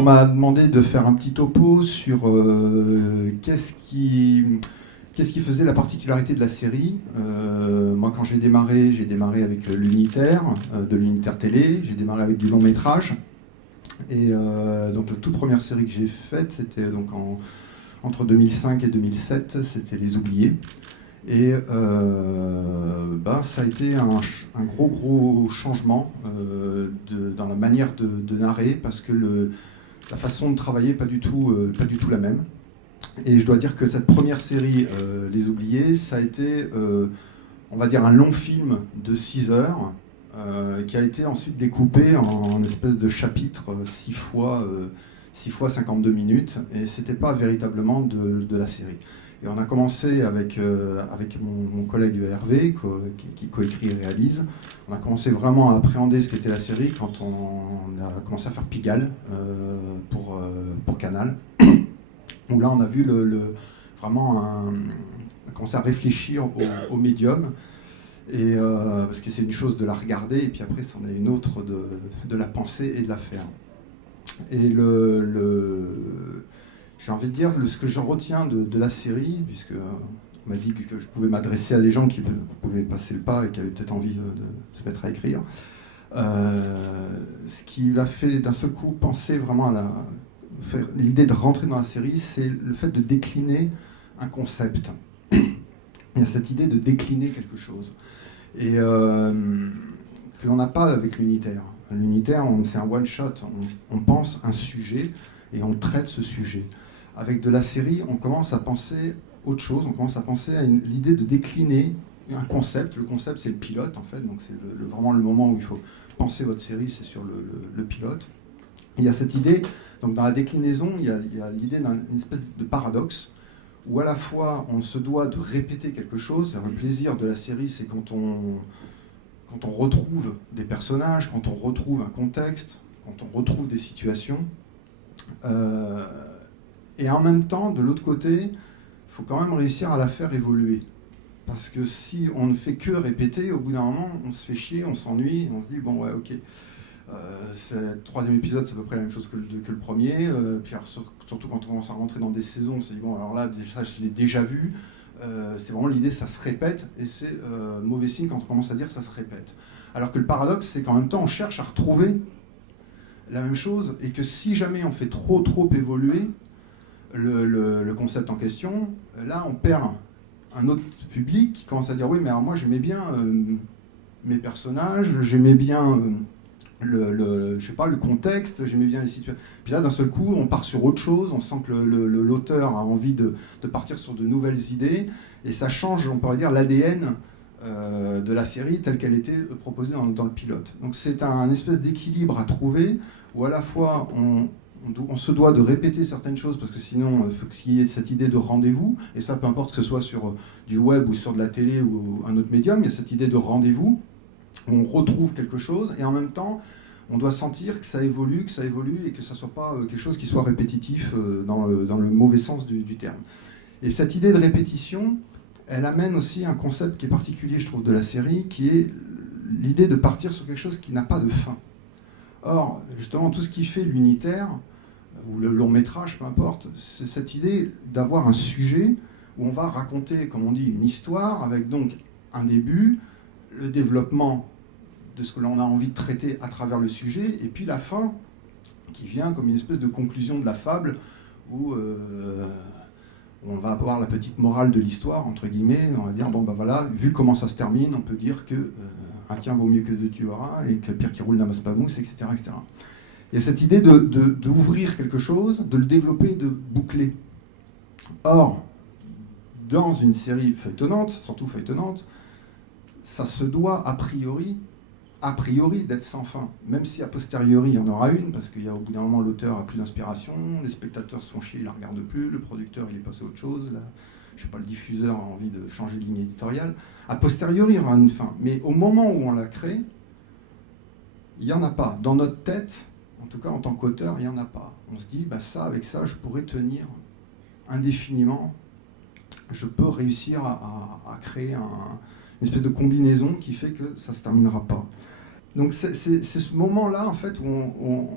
on m'a demandé de faire un petit topo sur qu'est-ce qui faisait la particularité de la série. Moi, quand j'ai démarré avec l'unitaire, de l'unitaire télé, j'ai démarré avec du long métrage. Et donc la toute première série que j'ai faite, c'était donc entre 2005 et 2007, c'était Les Oubliés. Et ça a été un gros changement dans la manière de narrer, parce que la façon de travailler pas du tout la même. Et je dois dire que cette première série, Les Oubliés, ça a été, on va dire, un long film de 6 heures, qui a été ensuite découpé en espèce de chapitres 6 fois 52 minutes, et c'était pas véritablement de la série. Et on a commencé avec mon collègue Hervé, qui coécrit et réalise. On a commencé vraiment à appréhender ce qu'était la série quand on a commencé à faire Pigalle pour Canal. Où là, on a vu vraiment commencer à réfléchir au médium. Et, parce que c'est une chose de la regarder, et puis après, c'en est une autre de la penser et de la faire. Et j'ai envie de dire, ce que j'en retiens de la série, puisque on m'a dit que je pouvais m'adresser à des gens qui pouvaient passer le pas et qui avaient peut-être envie de se mettre à écrire, ce qui m'a fait d'un seul coup penser vraiment l'idée de rentrer dans la série, c'est le fait de décliner un concept. Il y a cette idée de décliner quelque chose. Et que l'on n'a pas avec l'unitaire. L'unitaire, c'est un one-shot. On pense un sujet et on traite ce sujet. Avec de la série, on commence à penser autre chose. On commence à penser à l'idée de décliner un concept. Le concept, c'est le pilote, en fait. Donc, c'est vraiment le moment où il faut penser votre série, c'est sur le pilote. Et il y a cette idée, donc dans la déclinaison, il y a l'idée d'une espèce de paradoxe, où à la fois on se doit de répéter quelque chose. Le plaisir de la série, c'est quand on retrouve des personnages, quand on retrouve un contexte, quand on retrouve des situations. Et en même temps, de l'autre côté, il faut quand même réussir à la faire évoluer. Parce que si on ne fait que répéter, au bout d'un moment, on se fait chier, on s'ennuie, on se dit, bon ouais, ok. Le 3e épisode, c'est à peu près la même chose que le premier. Puis surtout quand on commence à rentrer dans des saisons, on se dit, bon, alors là, déjà, je l'ai déjà vu. C'est vraiment l'idée, ça se répète, et c'est mauvais signe quand on commence à dire ça se répète. Alors que le paradoxe, c'est qu'en même temps, on cherche à retrouver la même chose, et que si jamais on fait trop évoluer le concept en question, là, on perd un autre public qui commence à dire, oui, mais alors moi, j'aimais bien mes personnages, j'aimais bien... je sais pas, le contexte, j'aimais bien les situations. Puis là, d'un seul coup, on part sur autre chose, on sent que l'auteur a envie de partir sur de nouvelles idées, et ça change, on pourrait dire, l'ADN de la série telle qu'elle était proposée dans le pilote. Donc c'est un espèce d'équilibre à trouver, où à la fois on se doit de répéter certaines choses, parce que sinon il faut qu'il y ait cette idée de rendez-vous, et ça peu importe que ce soit sur du web ou sur de la télé ou un autre médium, il y a cette idée de rendez-vous, on retrouve quelque chose, et en même temps, on doit sentir que ça évolue, et que ça ne soit pas quelque chose qui soit répétitif dans le mauvais sens du terme. Et cette idée de répétition, elle amène aussi un concept qui est particulier, je trouve, de la série, qui est l'idée de partir sur quelque chose qui n'a pas de fin. Or, justement, tout ce qui fait l'unitaire, ou le long métrage, peu importe, c'est cette idée d'avoir un sujet où on va raconter, comme on dit, une histoire, avec donc un début, le développement de ce que l'on a envie de traiter à travers le sujet, et puis la fin qui vient comme une espèce de conclusion de la fable où on va avoir la petite morale de l'histoire, entre guillemets, on va dire, bon ben voilà, vu comment ça se termine, on peut dire que un tien vaut mieux que deux tueras, et que Pierre qui roule n'amasse pas mousse, etc., etc. Il y a cette idée d'ouvrir quelque chose, de le développer, de boucler. Or, dans une série feuilletonnante, surtout feuilletonnante, ça se doit a priori d'être sans fin, même si a posteriori il y en aura une, parce qu'au bout d'un moment l'auteur a plus d'inspiration, les spectateurs se font chier, ils la regardent plus, le producteur il est passé à autre chose, je sais pas, le diffuseur a envie de changer de ligne éditoriale. A posteriori il y aura une fin, mais au moment où on la crée, il n'y en a pas. Dans notre tête, en tout cas en tant qu'auteur, il n'y en a pas. On se dit, bah ça, avec ça, je pourrais tenir indéfiniment, je peux réussir à créer une espèce de combinaison qui fait que ça ne se terminera pas. Donc c'est ce moment-là, en fait, où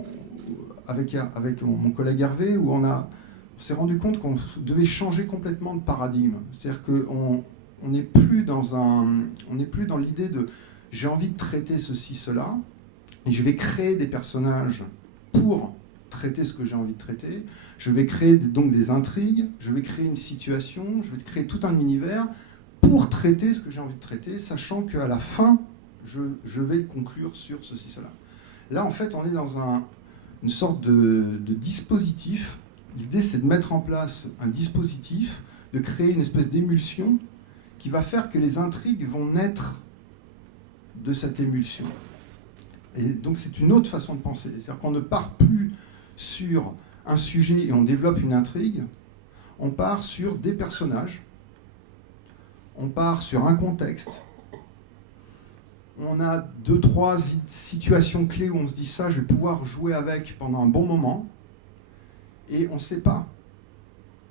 avec mon collègue Hervé, où on s'est rendu compte qu'on devait changer complètement de paradigme. C'est-à-dire qu'on n'est plus dans l'idée de j'ai envie de traiter ceci, cela, et je vais créer des personnages pour traiter ce que j'ai envie de traiter. Je vais créer donc des intrigues, je vais créer une situation, je vais créer tout un univers pour traiter ce que j'ai envie de traiter, sachant qu'à la fin, je vais conclure sur ceci, cela. Là, en fait, on est dans une sorte de dispositif. L'idée, c'est de mettre en place un dispositif, de créer une espèce d'émulsion qui va faire que les intrigues vont naître de cette émulsion. Et donc, c'est une autre façon de penser. C'est-à-dire qu'on ne part plus sur un sujet et on développe une intrigue, on part sur des personnages, on part sur un contexte, on a 2-3 situations clés où on se dit ça, je vais pouvoir jouer avec pendant un bon moment, et on ne sait pas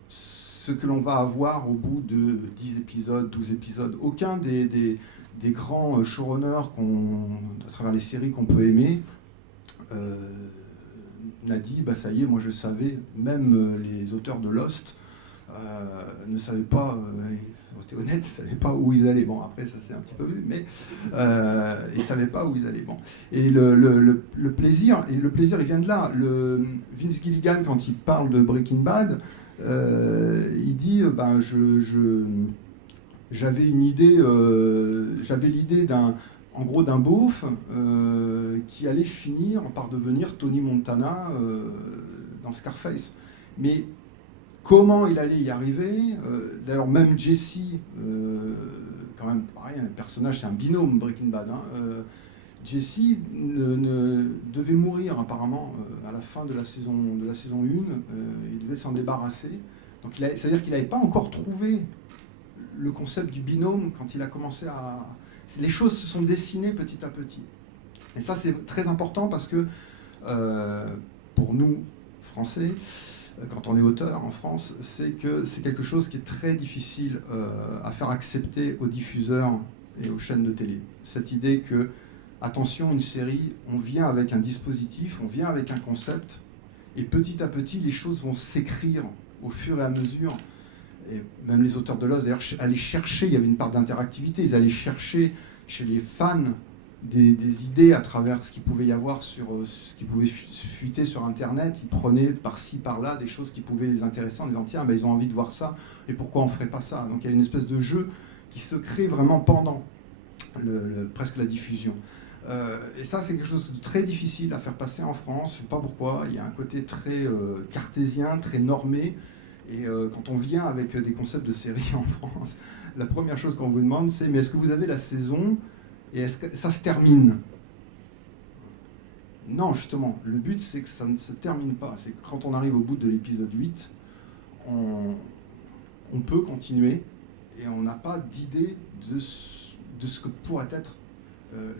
ce que l'on va avoir au bout de 10 épisodes, 12 épisodes. Aucun des grands showrunners à travers les séries qu'on peut aimer n'a dit, bah ça y est, moi je savais, même les auteurs de Lost ne savaient pas, j'étais honnête, ils ne savaient pas où ils allaient. Bon, après ça s'est un petit peu vu, mais ils ne savaient pas où ils allaient. Bon. Et le plaisir il vient de là. Vince Gilligan, quand il parle de Breaking Bad, il dit, j'avais l'idée d'un beauf qui allait finir par devenir Tony Montana dans Scarface. Mais comment il allait y arriver, d'ailleurs même Jesse, quand même pareil, un personnage, c'est un binôme Breaking Bad, hein, Jesse devait mourir apparemment à la fin de la saison 1, il devait s'en débarrasser. Donc ça veut dire qu'il n'avait pas encore trouvé le concept du binôme quand il a commencé à... Les choses se sont dessinées petit à petit. Et ça c'est très important parce que pour nous, Français, quand on est auteur en France, c'est que c'est quelque chose qui est très difficile à faire accepter aux diffuseurs et aux chaînes de télé. Cette idée que, attention, une série, on vient avec un dispositif, on vient avec un concept, et petit à petit, les choses vont s'écrire au fur et à mesure. Et même les auteurs de Lost, d'ailleurs, allaient chercher, il y avait une part d'interactivité, ils allaient chercher chez les fans des idées à travers ce qu'il pouvait y avoir ce qui pouvait fuiter sur Internet. Ils prenaient par-ci, par-là des choses qui pouvaient les intéresser en disant tiens, ils ont envie de voir ça, et pourquoi on ne ferait pas ça? Donc il y a une espèce de jeu qui se crée vraiment pendant presque la diffusion. Et ça, c'est quelque chose de très difficile à faire passer en France. Je ne sais pas pourquoi. Il y a un côté très cartésien, très normé. Et quand on vient avec des concepts de séries en France, la première chose qu'on vous demande, c'est mais est-ce que vous avez la saison et est-ce que ça se termine? Non, justement, le but c'est que ça ne se termine pas. C'est que quand on arrive au bout de l'épisode 8, on peut continuer et on n'a pas d'idée de ce que pourrait être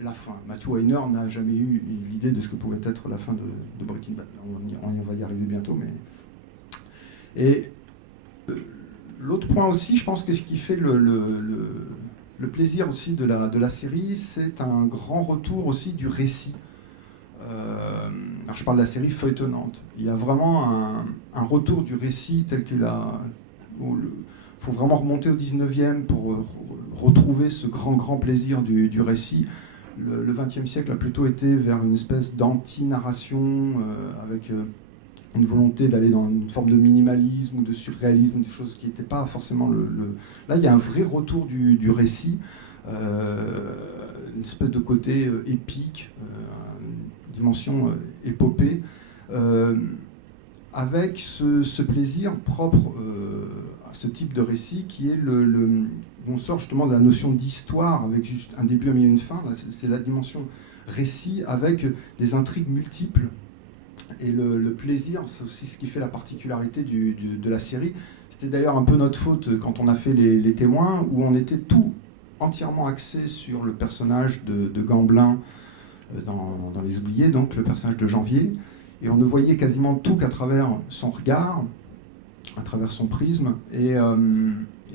la fin. Matthew Weiner n'a jamais eu l'idée de ce que pouvait être la fin de Breaking Bad. On va y arriver bientôt, mais... Et l'autre point aussi, je pense que ce qui fait le plaisir aussi de la série, c'est un grand retour aussi du récit. Alors je parle de la série feuilletonnante. Il y a vraiment un retour du récit tel qu'il a... Il faut vraiment remonter au 19e pour retrouver ce grand plaisir du récit. Le XXe siècle a plutôt été vers une espèce d'anti-narration avec... une volonté d'aller dans une forme de minimalisme ou de surréalisme, des choses qui n'étaient pas forcément Là, il y a un vrai retour du récit, une espèce de côté épique, une dimension épopée, avec ce plaisir propre à ce type de récit qui est on sort justement de la notion d'histoire avec juste un début, un milieu, une fin. C'est la dimension récit avec des intrigues multiples. Et le plaisir, c'est aussi ce qui fait la particularité de la série. C'était d'ailleurs un peu notre faute quand on a fait les témoins, où on était tout entièrement axé sur le personnage de Gamblin dans Les Oubliés, donc le personnage de Janvier, et on ne voyait quasiment tout qu'à travers son regard, à travers son prisme, et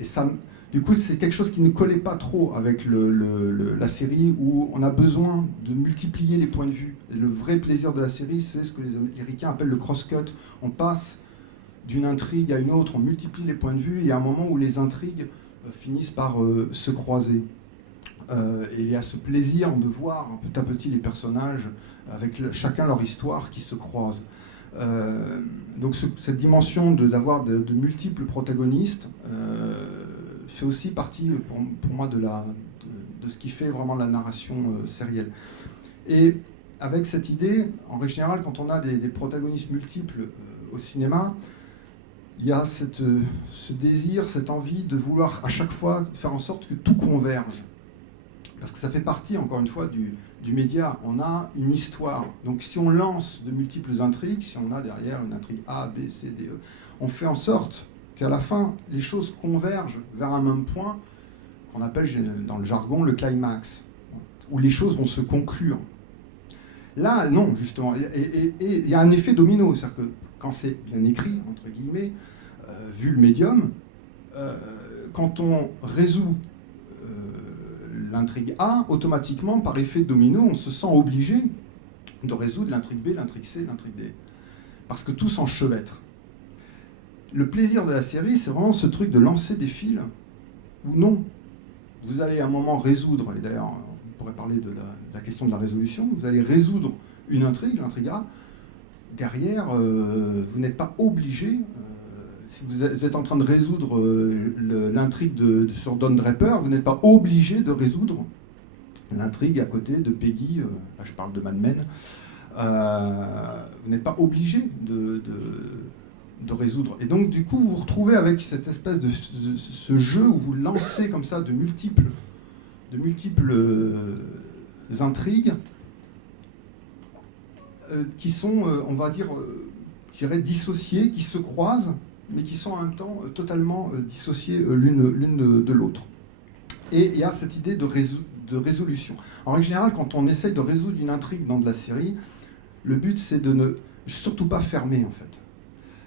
ça, Du coup, c'est quelque chose qui ne collait pas trop avec la série, où on a besoin de multiplier les points de vue. Et le vrai plaisir de la série, c'est ce que les Américains appellent le cross-cut. On passe d'une intrigue à une autre, on multiplie les points de vue, et il y a un moment où les intrigues finissent par se croiser. Et il y a ce plaisir de voir petit à petit les personnages, avec chacun leur histoire, qui se croisent. Donc cette dimension d'avoir de multiples protagonistes fait aussi partie pour moi de ce qui fait vraiment la narration sérielle. Et avec cette idée, en règle générale, quand on a des protagonistes multiples au cinéma, il y a ce désir, cette envie de vouloir à chaque fois faire en sorte que tout converge. Parce que ça fait partie, encore une fois, du média. On a une histoire. Donc si on lance de multiples intrigues, si on a derrière une intrigue A, B, C, D, E, on fait en sorte qu'à la fin, les choses convergent vers un même point, qu'on appelle dans le jargon le climax, où les choses vont se conclure. Là, non, justement. Et il y a un effet domino. C'est-à-dire que quand c'est bien écrit, entre guillemets, vu le médium, quand on résout l'intrigue A, automatiquement, par effet domino, on se sent obligé de résoudre l'intrigue B, l'intrigue C, l'intrigue D. Parce que tout s'enchevêtre. Le plaisir de la série, c'est vraiment ce truc de lancer des fils où non, vous allez à un moment résoudre, et d'ailleurs on pourrait parler de la question de la résolution, vous allez résoudre une intrigue, l'intrigue A, derrière, vous n'êtes pas obligé, si vous êtes en train de résoudre l'intrigue sur Don Draper, vous n'êtes pas obligé de résoudre l'intrigue à côté de Peggy, là je parle de Mad Men, vous n'êtes pas obligé de résoudre. Et donc du coup vous vous retrouvez avec cette espèce de ce jeu où vous lancez comme ça de multiples intrigues qui sont, on va dire, je dirais dissociées, qui se croisent, mais qui sont en même temps totalement dissociées l'une de l'autre. Et il y a cette idée de résolution. En règle générale, quand on essaye de résoudre une intrigue dans de la série, le but c'est de ne surtout pas fermer en fait.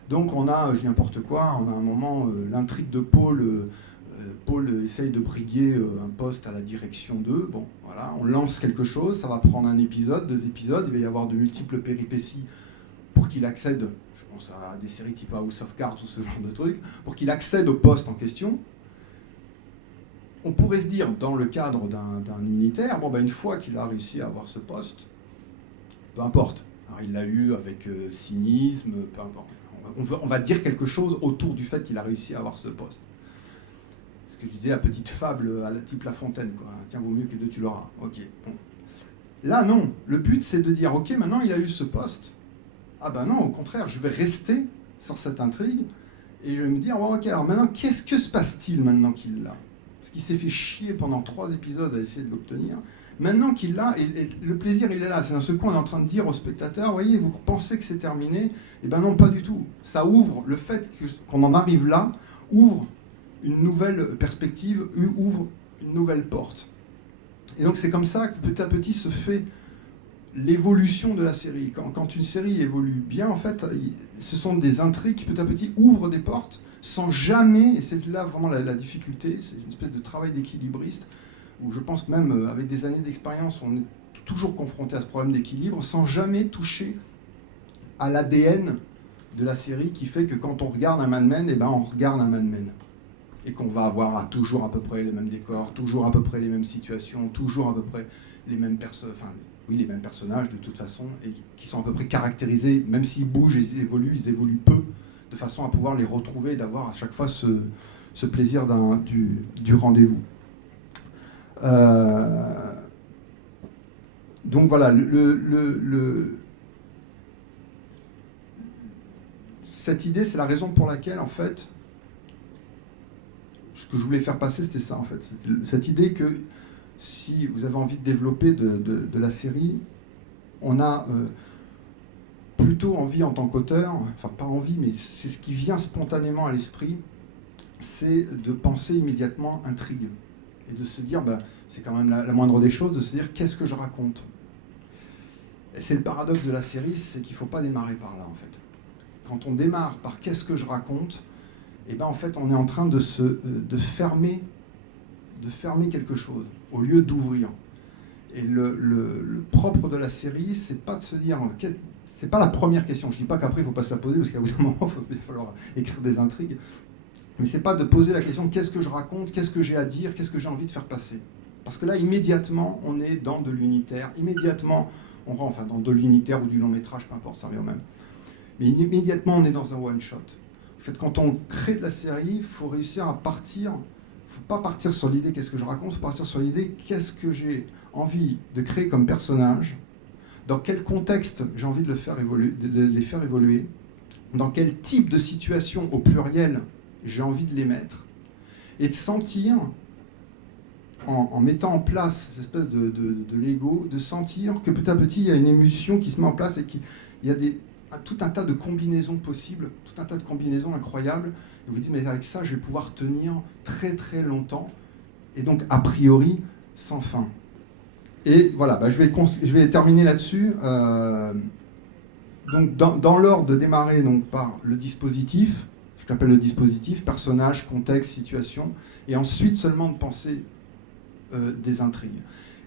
Donc on a, je dis n'importe quoi, on a un moment, l'intrigue de Paul, Paul essaye de briguer un poste à la direction d'eux, bon voilà, on lance quelque chose, ça va prendre un épisode, 2 épisodes, il va y avoir de multiples péripéties pour qu'il accède, je pense à des séries type House of Cards ou ce genre de trucs, pour qu'il accède au poste en question. On pourrait se dire, dans le cadre d'un unitaire, bon, ben, une fois qu'il a réussi à avoir ce poste, peu importe. Alors, il l'a eu avec cynisme, peu importe. On va dire quelque chose autour du fait qu'il a réussi à avoir ce poste. Ce que je disais, la petite fable à la type La Fontaine, quoi. Tiens, vaut mieux que deux, tu l'auras. Ok. Bon. Là, non. Le but, c'est de dire, ok, maintenant il a eu ce poste. Ah ben non, au contraire, je vais rester sur cette intrigue et je vais me dire, bon, ok, alors maintenant, que se passe-t-il maintenant qu'il l'a ? Parce qu'il s'est fait chier pendant 3 épisodes à essayer de l'obtenir. Maintenant qu'il l'a, et le plaisir, il est là. C'est dans ce coup, on est en train de dire aux spectateurs, voyez, vous pensez que c'est terminé ? Eh ben non, pas du tout. Ça ouvre, le fait qu'on en arrive là, ouvre une nouvelle perspective, ouvre une nouvelle porte. Et donc c'est comme ça que petit à petit se fait l'évolution de la série. Quand une série évolue bien, en fait, ce sont des intrigues qui petit à petit ouvrent des portes sans jamais, et c'est là vraiment la difficulté, c'est une espèce de travail d'équilibriste, où je pense que même avec des années d'expérience, on est toujours confronté à ce problème d'équilibre, sans jamais toucher à l'ADN de la série qui fait que quand on regarde un Mad Men, eh ben on regarde un Mad Men. Et qu'on va avoir toujours à peu près les mêmes décors, toujours à peu près les mêmes situations, toujours à peu près les mêmes les mêmes personnages de toute façon, et qui sont à peu près caractérisés, même s'ils bougent et ils évoluent peu, de façon à pouvoir les retrouver et d'avoir à chaque fois ce plaisir du rendez-vous. Donc voilà, cette idée, c'est la raison pour laquelle, en fait, ce que je voulais faire passer, c'était ça, en fait. Cette idée que si vous avez envie de développer de la série, on a plutôt envie en tant qu'auteur, enfin pas envie, mais c'est ce qui vient spontanément à l'esprit, c'est de penser immédiatement intrigue. Et de se dire, bah, c'est quand même la moindre des choses, de se dire qu'est-ce que je raconte. Et c'est le paradoxe de la série, c'est qu'il ne faut pas démarrer par là, en fait. Quand on démarre par qu'est-ce que je raconte, et ben en fait on est en train de fermer de fermer quelque chose, au lieu d'ouvrir. Et le propre de la série, c'est pas de se dire... C'est pas la première question. Je dis pas qu'après, il faut pas se la poser, parce qu'à un moment, il va falloir écrire des intrigues. Mais c'est pas de poser la question, qu'est-ce que je raconte, qu'est-ce que j'ai à dire, qu'est-ce que j'ai envie de faire passer. Parce que là, immédiatement, on est dans de l'unitaire. Immédiatement, on rentre dans de l'unitaire ou du long métrage, peu importe, ça revient au même. Mais immédiatement, on est dans un one-shot. En fait, quand on crée de la série, il faut réussir à partir. Il ne faut pas partir sur l'idée qu'est-ce que je raconte, il faut partir sur l'idée qu'est-ce que j'ai envie de créer comme personnage, dans quel contexte j'ai envie de les faire évoluer, dans quel type de situation au pluriel j'ai envie de les mettre, et de sentir, en mettant en place cette espèce de Lego, de sentir que petit à petit, il y a une émulsion qui se met en place et qu'il y a tout un tas de combinaisons possibles, tout un tas de combinaisons incroyables. Et vous dites, mais avec ça, je vais pouvoir tenir très très longtemps, et donc a priori sans fin. Et voilà, je vais terminer là-dessus. Donc dans l'ordre de démarrer donc, par le dispositif, ce que j'appelle le dispositif, personnage, contexte, situation, et ensuite seulement de penser des intrigues.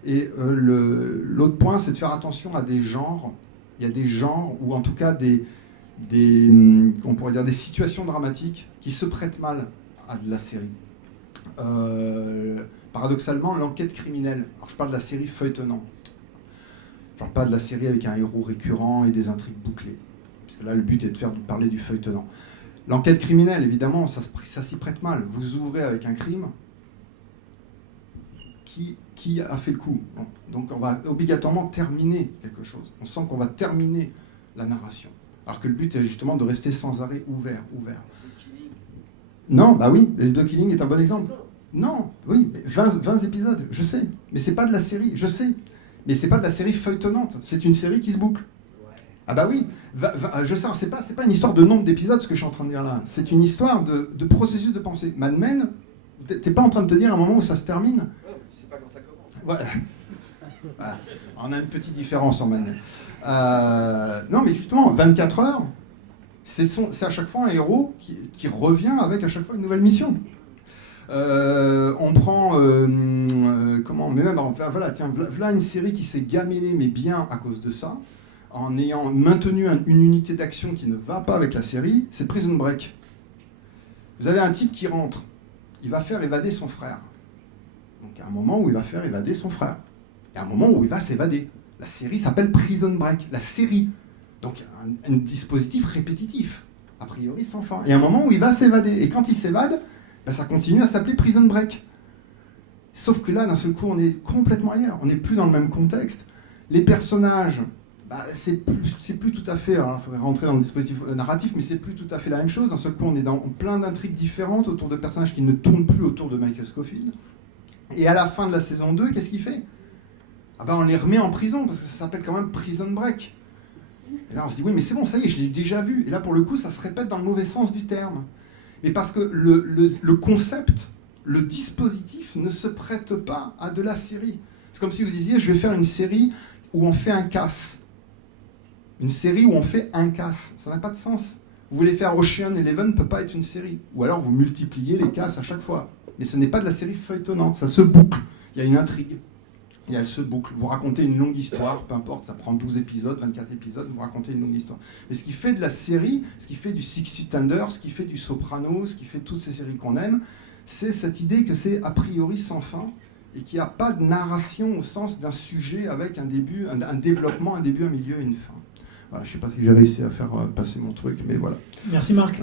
Et l'autre point, c'est de faire attention à des genres. Il y a des genres, ou en tout cas on pourrait dire des situations dramatiques qui se prêtent mal à de la série. Paradoxalement, l'enquête criminelle. Alors je parle de la série feuilletonnante. Je parle pas de la série avec un héros récurrent et des intrigues bouclées. Parce que là, le but est de parler du feuilletonnant. L'enquête criminelle, évidemment, ça s'y prête mal. Vous ouvrez avec un crime. Qui a fait le coup? Bon. Donc on va obligatoirement terminer quelque chose. On sent qu'on va terminer la narration. Alors que le but est justement de rester sans arrêt ouvert. Non, bah oui, The Killing est un bon exemple. Non, oui, 20 épisodes, je sais. Mais c'est pas de la série, je sais. Mais c'est pas de la série feuilletonnante. C'est une série qui se boucle. Ah bah oui, je sais, c'est pas une histoire de nombre d'épisodes, ce que je suis en train de dire là. C'est une histoire de processus de pensée. Mad Men, t'es pas en train de te dire à un moment où ça se termine? C'est pas quand ça commence. Voilà. Voilà. On a une petite différence en Mad Men. Non, mais justement, 24 heures, c'est à chaque fois un héros qui revient avec à chaque fois une nouvelle mission. On prend mais même enfin, voilà une série qui s'est gamellée mais bien à cause de ça, en ayant maintenu une unité d'action qui ne va pas avec la série, c'est Prison Break. Vous avez un type qui rentre, il va faire évader son frère. Donc il y a un moment où il va faire évader son frère. Il y a un moment où il va s'évader. La série s'appelle Prison Break, la série. Donc un dispositif répétitif, a priori sans fin. Il y a un moment où il va s'évader. Et quand il s'évade, ça continue à s'appeler Prison Break. Sauf que là, d'un seul coup, on est complètement ailleurs. On n'est plus dans le même contexte. Les personnages, c'est plus tout à fait... Il faudrait rentrer dans le dispositif narratif, mais c'est plus tout à fait la même chose. D'un seul coup, on est dans plein d'intrigues différentes autour de personnages qui ne tournent plus autour de Michael Scofield. Et à la fin de la saison 2, qu'est-ce qu'il fait? On les remet en prison, parce que ça s'appelle quand même Prison Break. Et là, on se dit, oui, mais c'est bon, ça y est, je l'ai déjà vu. Et là, pour le coup, ça se répète dans le mauvais sens du terme. Mais parce que le concept, le dispositif ne se prête pas à de la série. C'est comme si vous disiez, je vais faire une série où on fait un casse. Une série où on fait un casse. Ça n'a pas de sens. Vous voulez faire Ocean Eleven, ne peut pas être une série. Ou alors vous multipliez les casses à chaque fois. Mais ce n'est pas de la série feuilletonnante, ça se boucle. Il y a une intrigue. Et elle se boucle. Vous racontez une longue histoire, peu importe, ça prend 12 épisodes, 24 épisodes, vous racontez une longue histoire. Mais ce qui fait de la série, ce qui fait du Six Feet Under, ce qui fait du Soprano, ce qui fait toutes ces séries qu'on aime, c'est cette idée que c'est a priori sans fin et qu'il n'y a pas de narration au sens d'un sujet avec un début, un développement, un début, un milieu et une fin. Voilà, je ne sais pas si j'ai réussi à faire passer mon truc, mais voilà. Merci Marc.